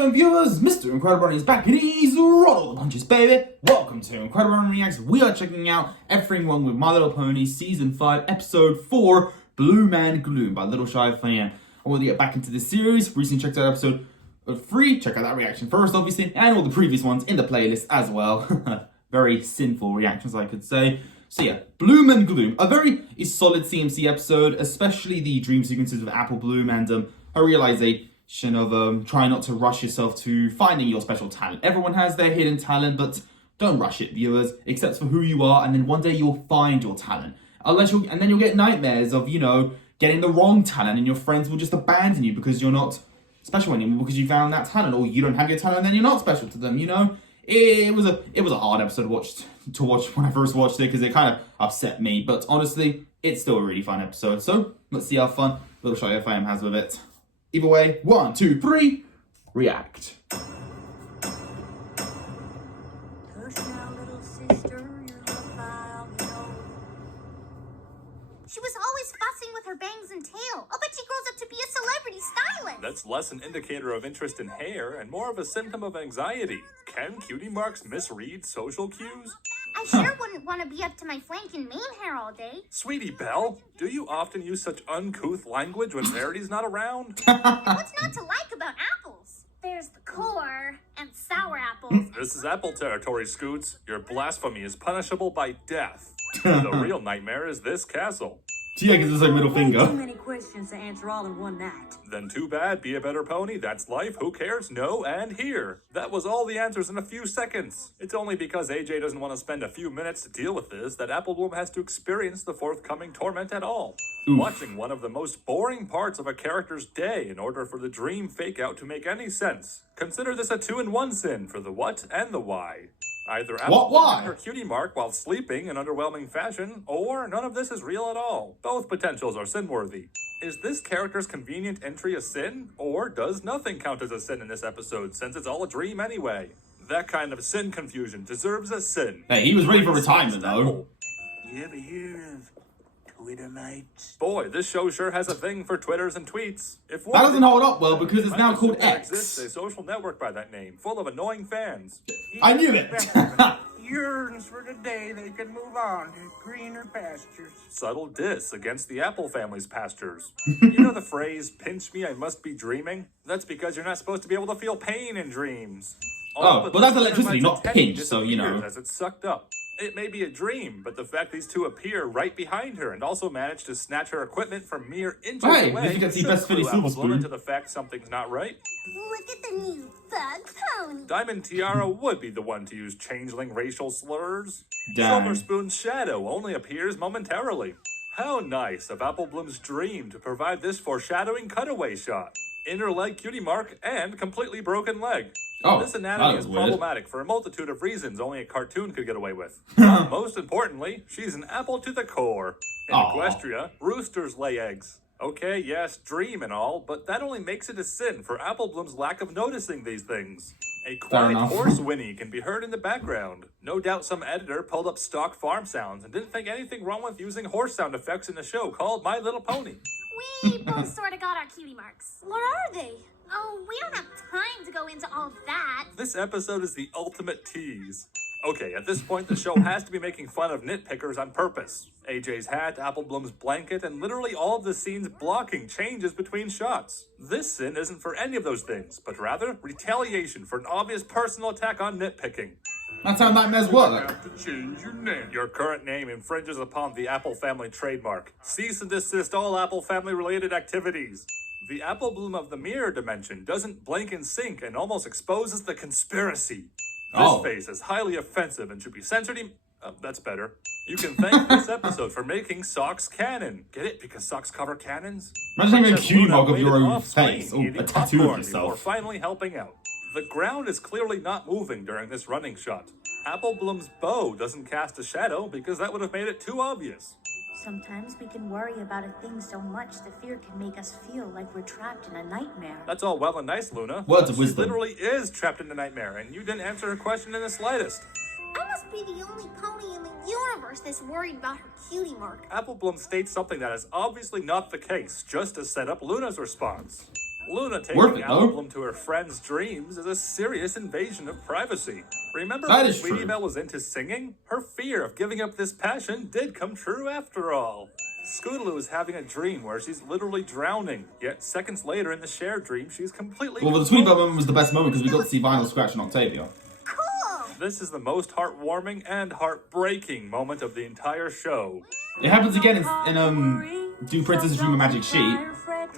doing, viewers? Mr. Incredi-Brony is back and he's roll the punches, baby. Welcome to Incredi-Brony Reacts. We are checking out everything wrong with My Little Pony Season 5, Episode 4, Bloom Gloom by Little Shy Fan. I want to get back into this series. Recently checked out Episode 3. Check out that reaction first, obviously, and all the previous ones in the playlist as well. Very sinful reactions, I could say. So yeah, Bloom Gloom, a very solid CMC episode, especially the dream sequences of Apple Bloom and her realization of try not to rush yourself to finding your special talent. Everyone has their hidden talent, but don't rush it, viewers, except for who you are, and then one day you'll find your talent. And then you'll get nightmares of, getting the wrong talent, and your friends will just abandon you because you're not special anymore because you found that talent, or you don't have your talent and then you're not special to them, It was a hard episode to watch when I first watched it because it kind of upset me, but honestly, it's still a really fun episode. So let's see how fun Little Shy FM has with it. Either way, 1, 2, 3, react. Hush now, little sister, you're a file, She was always fussing with her bangs and tail. I'll bet she grows up to be a celebrity stylist. That's less an indicator of interest in hair and more of a symptom of anxiety. Can cutie marks misread social cues? I sure wouldn't want to be up to my flank and mane hair all day. Sweetie Belle, do you often use such uncouth language when Rarity's not around? What's not to like about apples? There's the core and sour apples. This is apple territory, Scoots. Your blasphemy is punishable by death. The real nightmare is this castle. Yeah, because it's like middle finger. Too many questions to answer all in one night. Then too bad, be a better pony, that's life, who cares, no, and here. That was all the answers in a few seconds. It's only because AJ doesn't want to spend a few minutes to deal with this that Apple Bloom has to experience the forthcoming torment at all. Oof. Watching one of the most boring parts of a character's day in order for the dream fake-out to make any sense. Consider this a 2-in-1 sin for the what and the why. Either Apple Why? her cutie mark while sleeping in underwhelming fashion, or none of this is real at all. Both potentials are sin-worthy. Is this character's convenient entry a sin, or does nothing count as a sin in this episode since it's all a dream anyway? That kind of sin confusion deserves a sin. Hey, he was ready for retirement, though. You ever hear of Twitter mates? Boy, this show sure has a thing for Twitters and tweets. If That doesn't hold up well because it's now called There X. exists a social network by that name, full of annoying fans. I knew it. Yearns for the day they can move on to greener pastures. Subtle diss against the Apple family's pastures. You know the phrase, pinch me, I must be dreaming? That's because you're not supposed to be able to feel pain in dreams. Oh, but that's electricity, not Teddy pinch, so, disappears as it's sucked up. It may be a dream, but the fact these two appear right behind her and also manage to snatch her equipment from mere inches Hey, away you can see should Best Fitting clue Apple Silver Bloom Spoon. into the fact something's not right. Look at the new bug pony. Diamond Tiara would be the one to use changeling racial slurs. Dang. Silver Spoon's shadow only appears momentarily. How nice of Apple Bloom's dream to provide this foreshadowing cutaway shot. Inner leg cutie mark and completely broken leg. Oh, This anatomy that is was weird. problematic for a multitude of reasons only a cartoon could get away with. Most importantly, she's an apple to the core. In Aw. Equestria, roosters lay eggs. Okay, yes, dream and all, but that only makes it a sin for Apple Bloom's lack of noticing these things. A quiet enough. horse whinny can be heard in the background. No doubt some editor pulled up stock farm sounds and didn't think anything wrong with using horse sound effects in a show called My Little Pony. We both sort of got our cutie marks. What are they? Oh, we don't have time to go into all that. This episode is the ultimate tease. Okay, at this point, the show has to be making fun of nitpickers on purpose. AJ's hat, Apple Bloom's blanket, and literally all of the scene's blocking changes between shots. This sin isn't for any of those things, but rather retaliation for an obvious personal attack on nitpicking. That's how nightmares work. Have to change your name. Your current name infringes upon the Apple family trademark. Cease and desist all Apple family-related activities. The Apple Bloom of the mirror dimension doesn't blink and sync and almost exposes the conspiracy. This Oh. face is highly offensive and should be censored. That's better. You can thank this episode for making socks canon. Get it? Because socks cover cannons? Imagine having a Princess cutie Luna mark of your waited own off-screen face. Oh, eating a tattoo of popcorn yourself. Before finally helping out. The ground is clearly not moving during this running shot. Apple Bloom's bow doesn't cast a shadow because that would have made it too obvious. Sometimes we can worry about a thing so much the fear can make us feel like we're trapped in a nightmare. That's all well and nice, Luna. Words but of wisdom. She literally is trapped in a nightmare, and you didn't answer her question in the slightest. I must be the only pony in the universe that's worried about her cutie mark. Apple Bloom states something that is obviously not the case, just to set up Luna's response. Luna Worth taking it, Apple though. Bloom to her friend's dreams is a serious invasion of privacy. Remember That when is Sweetie true. Belle was into singing? Her fear of giving up this passion did come true after all. Scootaloo is having a dream where she's literally drowning, yet seconds later in the shared dream, she's completely Well, the Sweetie Belle composed. moment was the best moment because we got to see Vinyl Scratch and Octavia. Cool! This is the most heartwarming and heartbreaking moment of the entire show. It happens again in Do Princess Dream a Magic Sheet.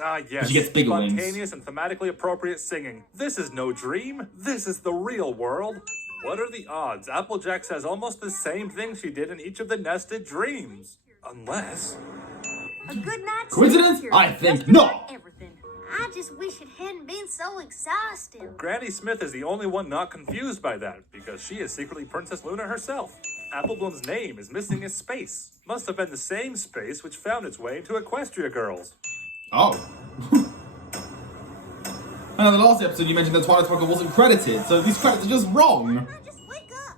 Ah, yes. She gets bigger wings. Spontaneous and thematically appropriate singing. This is no dream. This is the real world. What are the odds? Applejack says almost the same thing she did in each of the nested dreams. Unless... A good night's Coincidence? sleep I cures think just about not. everything. I just wish it hadn't been so exhausting. Granny Smith is the only one not confused by that, because she is secretly Princess Luna herself. Apple Bloom's name is missing a space. Must have been the same space which found its way into Equestria Girls. Oh. And in the last episode, you mentioned that Twilight Sparkle wasn't credited, so these credits are just wrong. Now just wake up.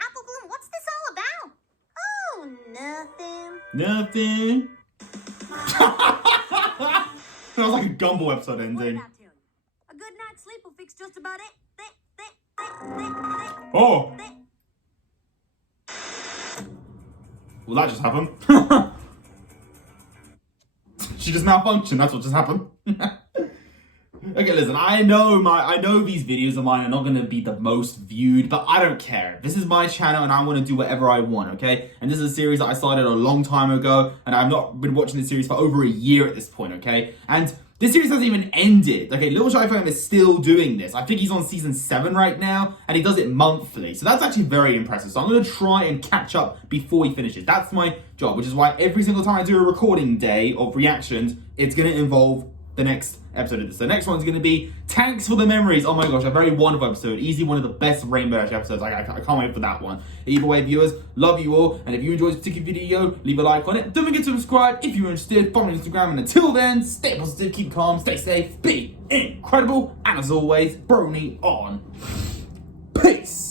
Apple Bloom, what's this all about? Oh, nothing. Nothing. That was like a Gumball episode What ending. did I tell you? A good night's sleep will fix just about it. Oh. Well, that just happened. She just malfunctioned. That's what just happened. Okay, listen. I know these videos of mine are not going to be the most viewed, but I don't care. This is my channel, and I want to do whatever I want. Okay, and this is a series that I started a long time ago, and I've not been watching this series for over a year at this point. Okay, and this series hasn't even ended. Okay, Little Shy Foam is still doing this. I think he's on season 7 right now, and he does it monthly. So that's actually very impressive. So I'm going to try and catch up before he finishes. That's my job, which is why every single time I do a recording day of reactions, it's going to involve the next episode of this. The next one's going to be Tanks for the Memories. Oh my gosh, a very wonderful episode. Easily one of the best Rainbow Dash episodes. I can't wait for that one. Either way, viewers, love you all. And if you enjoyed this particular video, leave a like on it. Don't forget to subscribe if you're interested. Follow me on Instagram. And until then, stay positive, keep calm, stay safe, be incredible. And as always, Brony on. Peace.